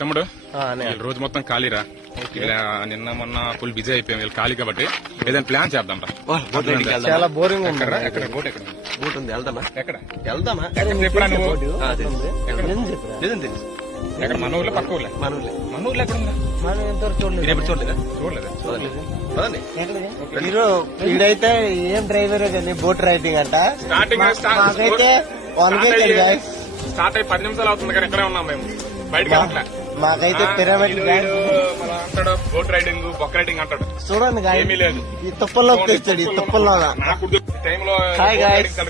తమ్ముడు రోజు మొత్తం ఖాళీరా. ఇలా నిన్న మొన్న ఫుల్ బిజీ అయిపోయాం, వీళ్ళు ఖాళీ కాబట్టి ఏదైనా ప్లాన్ చేద్దాం రా. చాలా బోరింగ్ ఉంది. ఎక్కడ బోట్ ఎక్కడ బోట్ ఉంది, వెళ్దామా? ఎక్కడ వెళ్దామా? చెప్పరా నువ్వు? లేదని తెలుసు. ఎక్కడ మన ఊర్లో పక్క ఊర్లో? మన ఊర్లో. మన ఊర్లో ఎక్కడ ఉందా? మనం ఎంతవరకు చూడలేదు. ఎప్పుడు చూడలేదా? చూడలేదు. పదండి. మీరు ఈడైతే ఏం డ్రైవర్ కానీ బోట్ రైడింగ్ అంట. స్టార్టింగ్ మాకైతే స్టార్ట్ అయ్యి 10 నిమిషాలు అవుతుంది కానీ ఎక్కడే ఉన్నాం మేము, బయటకి వెళ్ళట్లే. మాకైతే పిరమిడ్ మన అంటాడు బోట్ రైడింగ్ బొక్క రైడింగ్ అంటాడు. చూడండి ఏమీ లేదు, ఈ తుప్పల్లోకి తెచ్చాడు. ఈ తుప్పల్లో నాకు టైంలో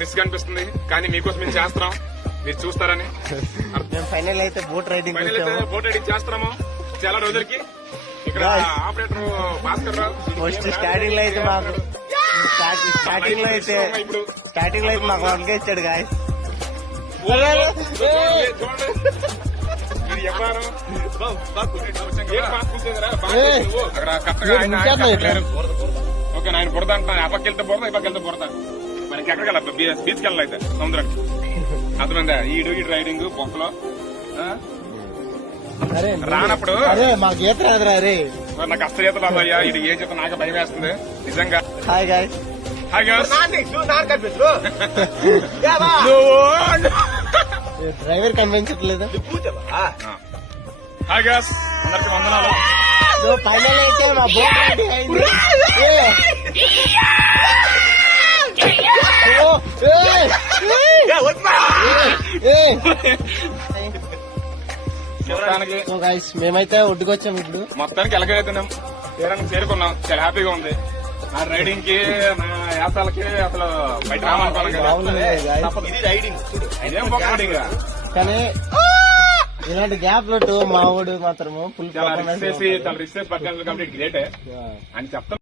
రిస్క్ అనిపిస్తుంది, కానీ మీకోసం మేము చేస్తున్నాం, మీరు చూస్తారని. మేము ఫైనల్ అయితే బోట్ రైడింగ్ బోట్ రైడింగ్ చేస్తున్నాము చాలా రోజులకి. ఇక్కడ operator Bhaskar Rao first starting లో అయితే మాకు స్టార్టింగ్ లో అయితే మాకు వంక ఇచ్చాడు గాయ. ఓకే, ఆయన బురద అంటున్నాను. ఆ పక్క వెళ్తే బురద, ఈ పక్క వెళ్తే బురద. మనకి ఎక్కడికి వెళ్ళదు, బీచ్కి వెళ్ళాలి సముద్రానికి. అర్థమైందా? ఈడు రైడింగ్ బొక్కలో రానప్పుడు మాకు ఈత రాదురా. రే నాకు అస్సలు ఈత రాదయ్యా. ఇది ఏ చేత నాకు భయం వేస్తుంది నిజంగా. Hi guy. డ్రైవర్ కనిపించట్లేదు. హాయ్ గాయ్స్, అందరికి వందనాలు. ఫైనల్ అయితే మా బోట్ రైడింగ్ అయింది. మేమైతే ఒడ్డుకొచ్చాం. ఇప్పుడు మొత్తానికి ఎలాగైతున్నాం, తీరానికి చేరుకున్నాం. చాలా హ్యాపీగా ఉంది. ఆ రైడింగ్ కి, నా యాత్రలకి అసలు బయట రామనుకున్నాం కదా. ఇది రైడింగ్ ఇదేం బొక్క రైడింగ్. కానీ ఇలాంటి గ్యాప్ లో మా ఊడు మాత్రము ఫుల్ చాలా రిస్క్ చేసి పట్టణాలు కాబట్టి గ్రేటే అని చెప్తాను.